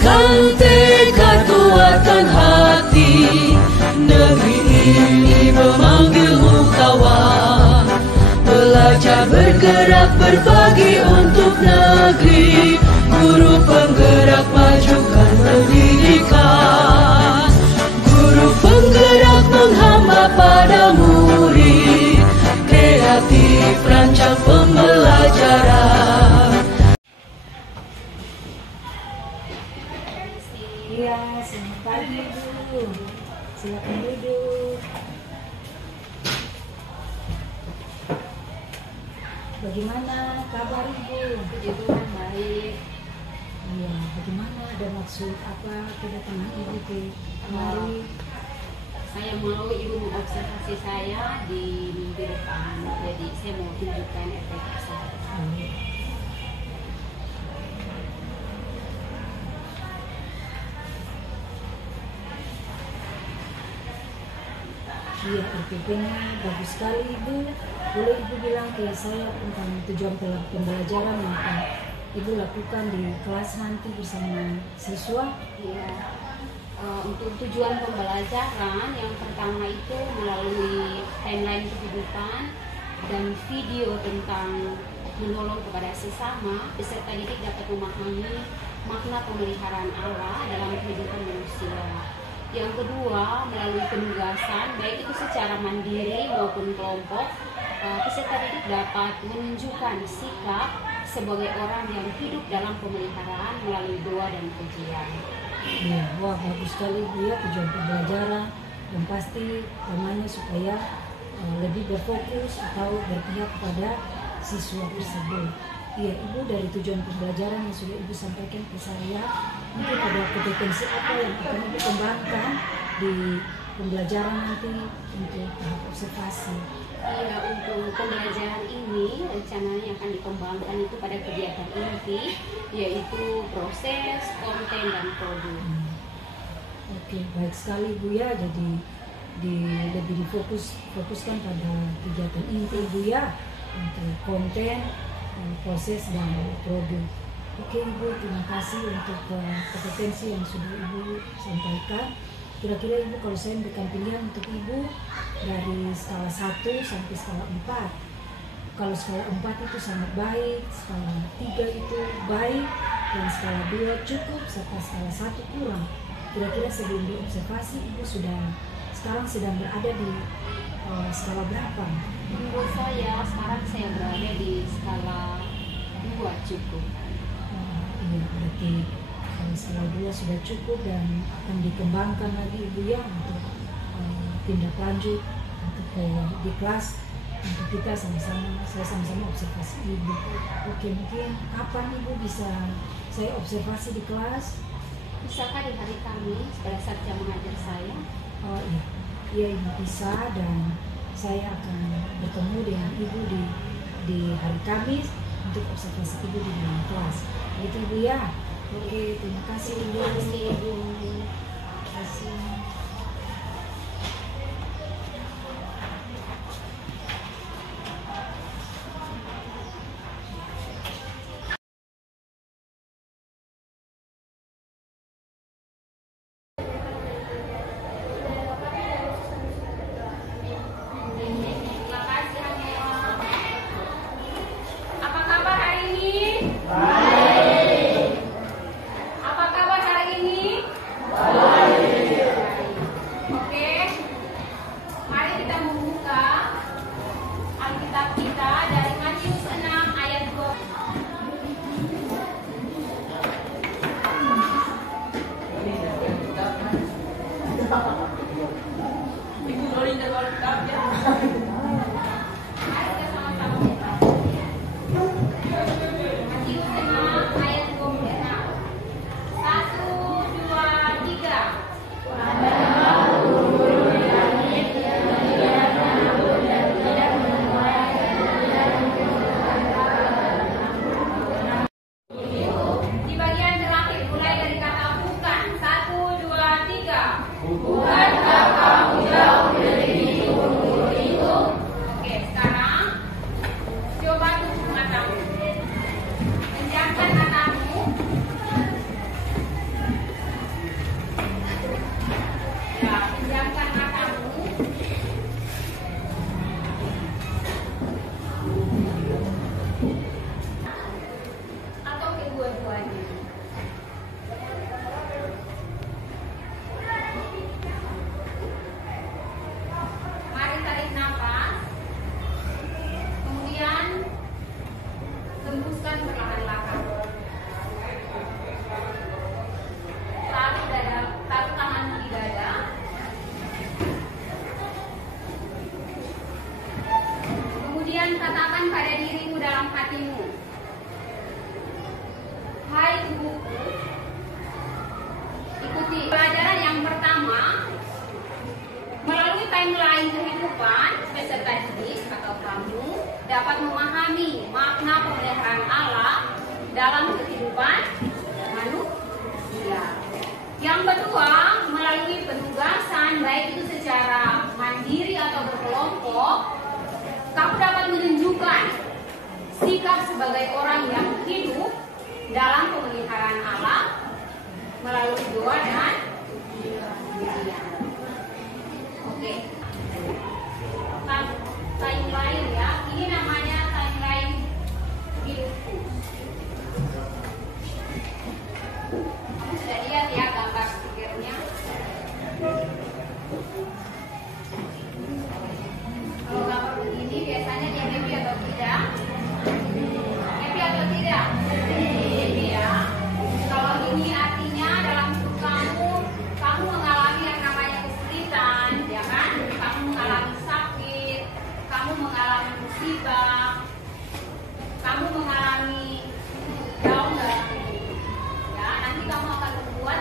Kuatkan tekad, kuatkan hati. Negeri ini memanggilmu kawan. Belajar bergerak berbagi untuk negeri. Guru penggerak majukan pendidikan. Guru penggerak menghamba pada murid. Kreatif rancang pembelajaran. Iya, selamat pagi Bu. Silakan duduk. Bagaimana kabar Ibu? Puji Tuhan baik. Iya, bagaimana, ada maksud apa kedatangan Ibu ke kemari? Saya mau Ibu mengobservasi saya di minggu depan. Jadi saya mau tunjukkan efek saya. Iya, RPP-nya bagus sekali Ibu. Boleh Ibu bilang ke saya tentang tujuan pembelajaran yang akan Ibu lakukan di kelas nanti bersama siswa? Iya. Untuk tujuan pembelajaran yang pertama itu melalui timeline kehidupan dan video tentang menolong kepada sesama, peserta didik dapat memahami makna pemeliharaan Allah dalam kehidupan manusia. Yang kedua, melalui penugasan, baik itu secara mandiri maupun kelompok, peserta didik dapat menunjukkan sikap sebagai orang yang hidup dalam pemeliharaan melalui doa dan pujian. Ya, wah bagus sekali Bu ya, tujuan pembelajaran, dan pasti namanya supaya lebih berfokus atau berpihak pada siswa tersebut. Iya Ibu, dari tujuan pembelajaran yang sudah Ibu sampaikan ke saya, mungkin ada kompetensi apa yang akan Ibu kembangkan di pembelajaran nanti untuk tahap observasi? Iya, untuk pembelajaran ini rencananya akan dikembangkan itu pada kegiatan inti, yaitu proses, konten, dan produk. Oke, baik sekali Bu ya. Jadi lebih difokuskan pada kegiatan inti Bu ya, untuk konten, proses, dan produk. Oke Ibu, terima kasih untuk kompetensi yang sudah Ibu sampaikan. Kira-kira Ibu, kalau saya memberikan pilihan untuk Ibu dari skala 1 sampai skala 4, kalau skala 4 itu sangat baik, skala 3 itu baik, dan skala 2 cukup, serta skala 1 kurang. Kira-kira sebelum diobservasi Ibu sekarang sedang berada di skala berapa? Menurut saya, sekarang saya berada di skala 2 cukup. Iya, berarti kalau skala 2 sudah cukup dan akan dikembangkan lagi Ibu ya untuk tindak lanjut untuk di kelas, untuk kita saya sama-sama observasi Ibu. Oke, mungkin kapan Ibu bisa saya observasi di kelas? Bisakah di hari Kamis pada saat jam mengajar saya? Oh iya Ibu bisa, dan saya akan bertemu dengan Ibu di hari Kamis untuk observasi Ibu di dalam kelas. Gitu Ibu ya. Oke, terima kasih Ibu. Terima kasih Ibu. Terima kasih. Apa kabar hari ini? Apa kabar hari ini? timeline kehidupan, peserta didik atau kamu dapat memahami makna pemeliharaan Allah dalam kehidupan manusia. Yang kedua, melalui penugasan baik itu secara mandiri atau berkelompok, kamu dapat menunjukkan sikap sebagai orang yang hidup dalam pemeliharaan Allah melalui doa dan pujian. Oke. Timeline ya, ini namanya timeline hidupku. Kamu sudah lihat ya gambar stikernya. Kalau gambar begini biasanya dia happy atau tidak? Happy atau tidak? Happy ya. Kalau ini artinya dalam hidup kamu mengalami yang namanya kesulitan, ya kan? Kamu mengalami sakit, kamu mengalami musibah, kamu mengalami down dalam hidup. Ya, nanti kamu akan membuat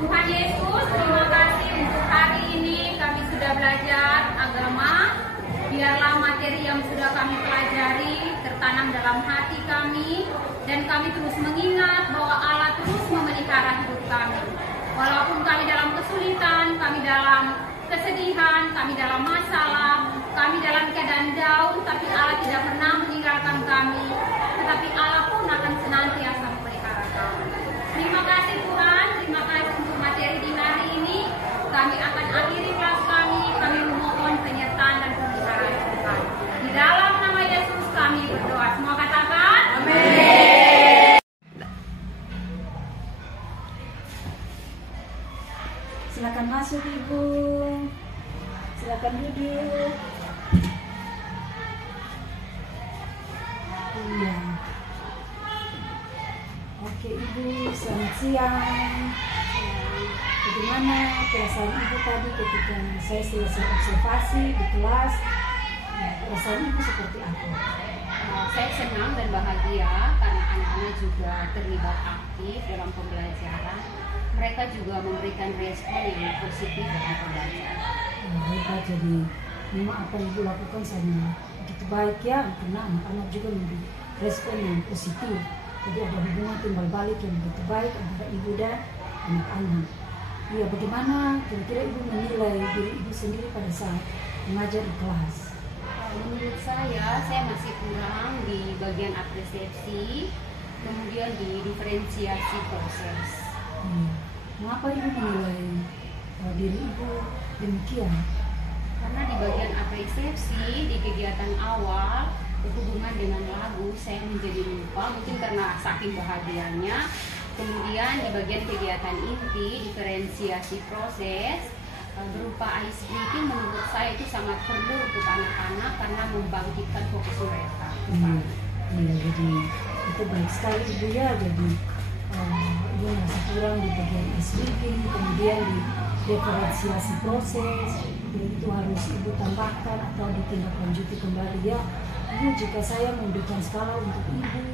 Tuhan Yesus, terima kasih untuk hari ini kami sudah belajar agama. Biarlah materi yang sudah kami pelajari tertanam dalam hati kami, dan kami terus mengingat bahwa Allah terus memelihara hidup kami. Walaupun kami dalam kesulitan, kami dalam kesedihan, kami dalam masalah, kami dalam keadaan down, tapi Allah tidak pernah meninggalkan kami. Tetapi Allah pun akan senantiasa memelihara kami. Terima kasih Tuhan, terima kasih untuk materi di hari ini. Kami akan akhiri kelas kami memohon penyertaan dan pemeliharaan Tuhan. Di dalam nama Yesus kami berdoa. Semua katakan amin. Silakan masuk Ibu. Silakan duduk. Iya. Oke Ibu, selamat siang. Bagaimana perasaan Ibu tadi ketika saya selesai observasi di kelas? Perasaan Ibu seperti apa? Saya senang dan bahagia karena anak-anak juga terlibat aktif dalam pembelajaran. Mereka juga memberikan respon yang positif dalam pembelajaran. Hebat, jadi memang apa yang Ibu lakukan sangat begitu baik ya, karena anak-anak juga memberi respon yang positif. Jadi ada hubungan timbal balik yang begitu baik antara Ibu dan anak-anak. Ya, bagaimana kira-kira Ibu menilai diri Ibu sendiri pada saat mengajar di kelas? Menurut saya masih kurang di bagian apresiasi, kemudian di diferensiasi proses. Mengapa Ibu menilai diri Ibu demikian? Karena di bagian apresiasi, di kegiatan awal, berhubungan dengan lagu, saya menjadi lupa, mungkin karena saking bahagianya. Kemudian di bagian kegiatan inti, diferensiasi proses, berupa ice breaking, menurut saya itu sangat perlu untuk anak-anak karena membangkitkan fokus mereka. Iya, jadi itu baik sekali Ibu ya. Jadi Ibu merasa kurang di bagian ice breaking, kemudian di diferensiasi proses, jadi itu harus Ibu tambahkan atau ditindaklanjuti kembali ya. Ibu, jika saya memberikan skala untuk Ibu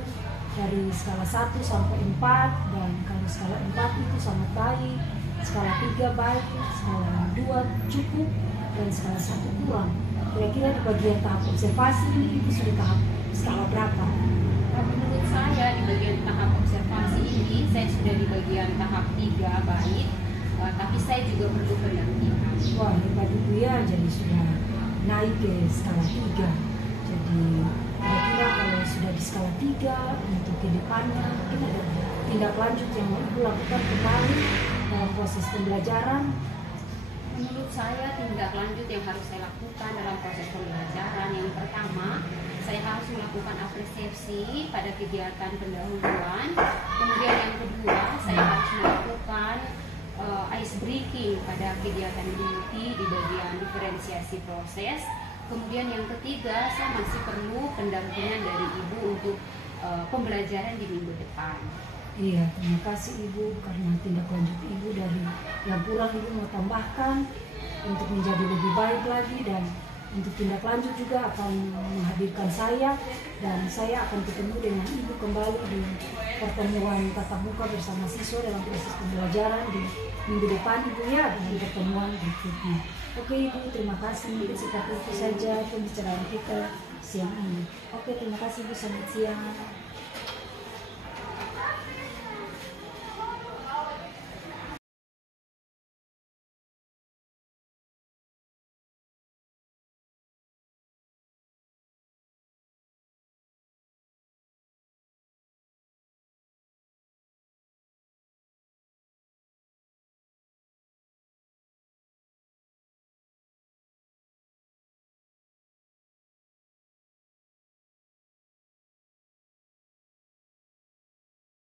dari skala 1 sampai 4, dan kalau skala 4 itu sangat baik, skala 3 baik, skala 2 cukup, dan skala 1 kurang. Kira-kira di bagian tahap observasi ini Ibu sudah tahap skala berapa? Nah, menurut saya di bagian tahap observasi ini saya sudah di bagian tahap 3 baik, tapi saya juga perlu pendampingan. Wah, hebat Ibu ya, jadi sudah naik ke skala 3. Jadi kira-kira kalau sudah di skala 3 untuk ke depannya mungkin ada tindak lanjut yang mau Ibu lakukan kembali dalam proses pembelajaran. Menurut saya tindak lanjut yang harus saya lakukan dalam proses pembelajaran, yang pertama saya harus melakukan apresiasi pada kegiatan pendahuluan. Kemudian yang kedua saya harus melakukan ice breaking pada kegiatan inti di bagian diferensiasi proses. Kemudian yang ketiga, saya masih perlu pendampingan dari Ibu untuk pembelajaran di minggu depan. Iya, terima kasih Ibu karena tindak lanjut Ibu dari yang kurang Ibu mau tambahkan untuk menjadi lebih baik lagi, dan untuk tindak lanjut juga akan menghadirkan saya, dan saya akan ketemu dengan Ibu kembali di pertemuan tatap muka bersama siswa dalam proses pembelajaran di minggu depan Ibu ya, dengan pertemuan berikutnya. Oke Ibu, terima kasih. Mungkin seperti itu saja pembicaraan kita siang ini. Oke, terima kasih Ibu, selamat siang.